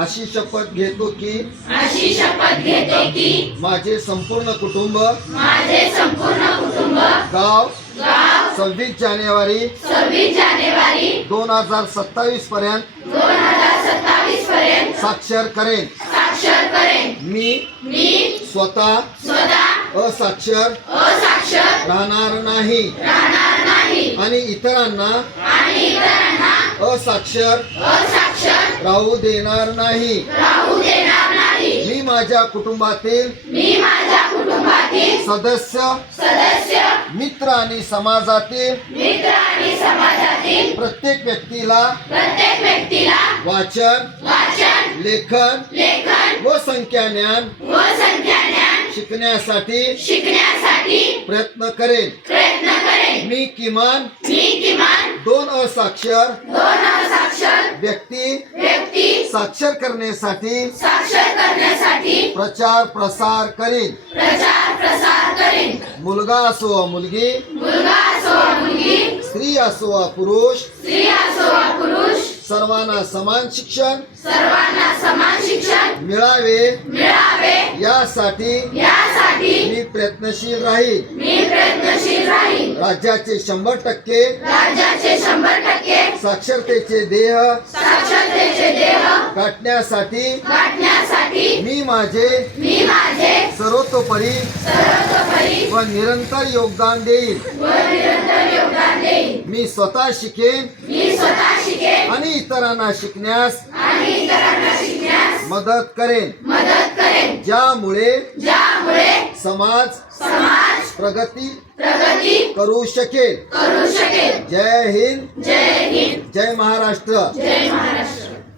अशी शपथ घेतो की अशी शपथ घेते की माझे संपूर्ण कुटुंब माझे संपूर्ण कुटुंब गाव गाव सव्वीस जानेवारी सव्वीस जानेवारी दोन हजार सत्तावीस पर्यंत दोन हजार सत्तावीस पर्यंत साक्षर करेन. साक्षर करेन. मी मी स्वतः स्वतः असाक्षर असाक्षर राहणार नाही. राहणार नाही आणि इतरांना असाक्षर राहू देणार नाही. राहू देणार नाही. मी माझ्या कुटुंबातील मी माझ्या कुटुंबातील सदस्य सदस्य मित्र आणि समाजातील मित्र आणि समाजातील प्रत्येक व्यक्तीला प्रत्येक व्यक्तीला वाचन वाचन लेखन लेखन व संख्या ज्ञान व संख्या ज्ञान शिकण्यासाठी शिकण्यासाठी प्रयत्न करेन. मी किमान मी किमान दोन असाक्षर दोन असाक्षर व्यक्ती व्यक्ती साक्षर करण्यासाठी साक्षर करण्यासाठी प्रचार प्रसार करीन. प्रचार प्रसार करेन. मुलगा असो मुलगी मुलगा असो मुलगी स्त्री असो पुरुष स्त्री असो वा पुरुष सर्वांना समान शिक्षण सर्वांना समान शिक्षण मिळावे. मिळावे. यासाठी यासाठी मी प्रयत्नशील राहील मी प्रयत्नशील राहील राज्याचे शंभर टक्के राज्याचे शंभर टक्के साक्षरतेचे देह साक्षरतेचे देह गाठण्यासाठी गाठण्यासाठी मी माझे मी माझे सर्वतोपरी सर्वतोपरी व निरंतर योगदान देईन. व निरंतर योगदान देईन. मी स्वतः शिकेन. मी स्वतः शिकेन. आणि इतरांना शिकण्यास आणि इतरांना शिकण्यास मदत करेन. मदत करेन. ज्यामुळे ज्यामुळे समाज समाज प्रगती प्रगती करू शकेल. करू शकेल. जय हिंद. जय हिंद. जय महाराष्ट्र. जय महाराष्ट्र.